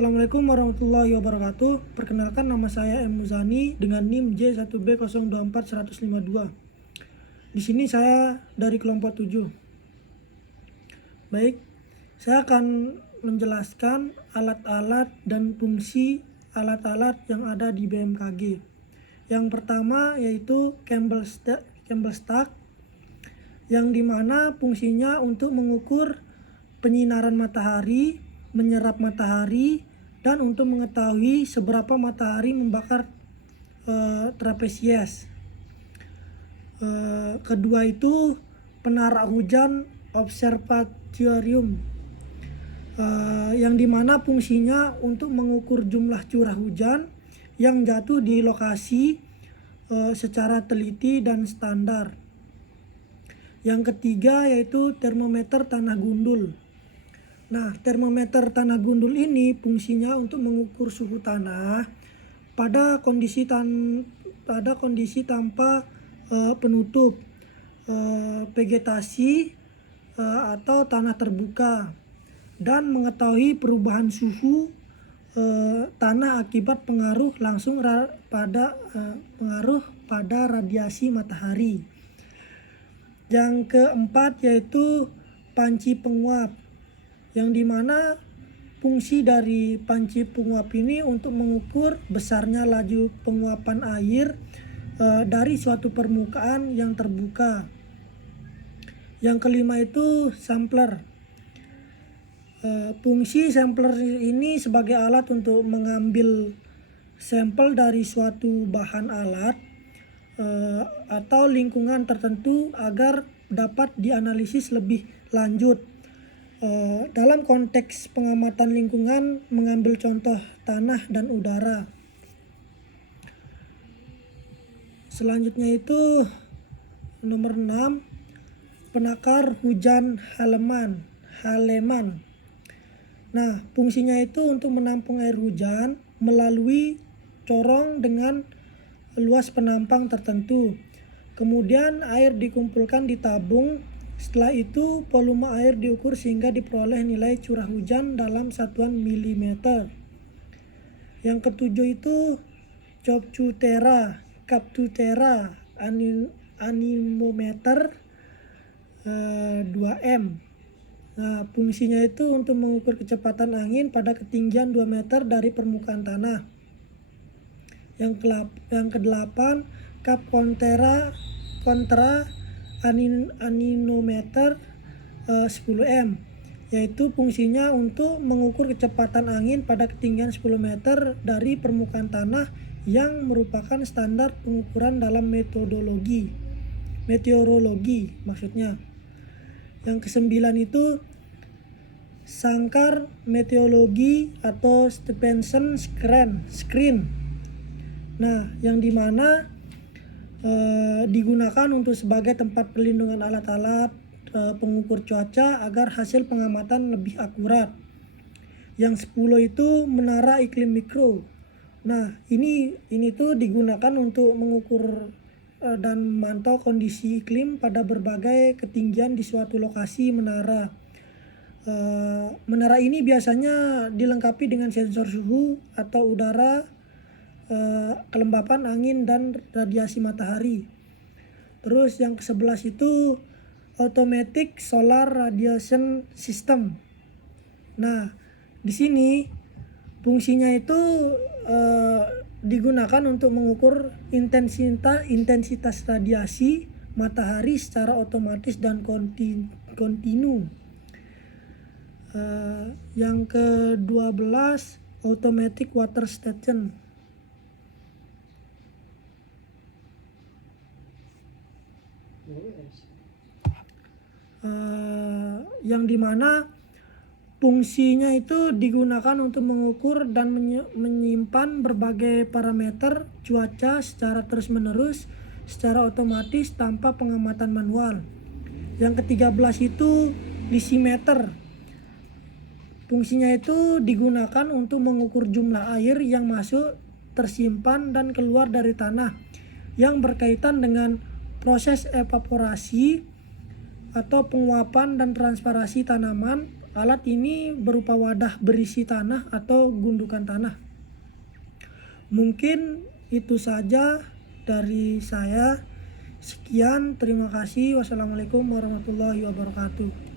Assalamualaikum warahmatullahi wabarakatuh. Perkenalkan, nama saya M. Muzani dengan NIM J1B024152. Di sini saya dari kelompok 7. Baik, saya akan menjelaskan alat-alat dan fungsi alat-alat yang ada di BMKG. Yang pertama yaitu Campbell Stack, yang dimana fungsinya untuk mengukur penyinaran matahari, menyerap matahari, dan untuk mengetahui seberapa matahari membakar trapesies. Kedua itu penarak hujan observatorium, yang dimana fungsinya untuk mengukur jumlah curah hujan yang jatuh di lokasi secara teliti dan standar. Yang ketiga yaitu termometer tanah gundul. Nah, termometer tanah gundul ini fungsinya untuk mengukur suhu tanah pada kondisi tanpa penutup, vegetasi atau tanah terbuka, dan mengetahui perubahan suhu tanah akibat pengaruh langsung pada radiasi matahari. Yang keempat yaitu panci penguap, yang dimana fungsi dari panci penguap ini untuk mengukur besarnya laju penguapan air dari suatu permukaan yang terbuka. Yang kelima itu sampler. Fungsi sampler ini sebagai alat untuk mengambil sampel dari suatu bahan alat atau lingkungan tertentu agar dapat dianalisis lebih lanjut. Dalam konteks pengamatan lingkungan, mengambil contoh tanah dan udara. Selanjutnya itu nomor 6, penakar hujan haleman. Nah, fungsinya itu untuk menampung air hujan melalui corong dengan luas penampang tertentu. Kemudian air dikumpulkan di tabung. Setelah itu volume air diukur sehingga diperoleh nilai curah hujan dalam satuan milimeter. Yang ketujuh itu Captutera anemometer 2M. Nah, fungsinya itu untuk mengukur kecepatan angin pada ketinggian 2 meter dari permukaan tanah. Yang kedelapan Cap Contra anemometer 10M, yaitu fungsinya untuk mengukur kecepatan angin pada ketinggian 10 meter dari permukaan tanah yang merupakan standar pengukuran dalam meteorologi maksudnya. Yang kesembilan itu sangkar meteorologi atau Stephenson screen. Nah, yang dimana digunakan untuk sebagai tempat perlindungan alat-alat pengukur cuaca agar hasil pengamatan lebih akurat. Yang 10 itu menara iklim mikro. Nah, ini tuh digunakan untuk mengukur dan memantau kondisi iklim pada berbagai ketinggian di suatu lokasi menara. Menara ini biasanya dilengkapi dengan sensor suhu atau udara, kelembapan angin, dan radiasi matahari. Terus yang ke-11 itu Automatic Solar Radiation System. Nah, di sini fungsinya itu digunakan untuk mengukur intensitas radiasi matahari secara otomatis dan kontinu. Yang ke-12 Automatic Water Station. Yang dimana fungsinya itu digunakan untuk mengukur dan menyimpan berbagai parameter cuaca secara terus-menerus, secara otomatis tanpa pengamatan manual. Yang ke-13 itu lisimeter. Fungsinya itu digunakan untuk mengukur jumlah air yang masuk, tersimpan, dan keluar dari tanah yang berkaitan dengan proses evaporasi atau penguapan dan transpirasi tanaman Alat ini berupa wadah berisi tanah atau gundukan tanah. Mungkin itu saja dari saya. Sekian, terima kasih. Wassalamualaikum warahmatullahi wabarakatuh.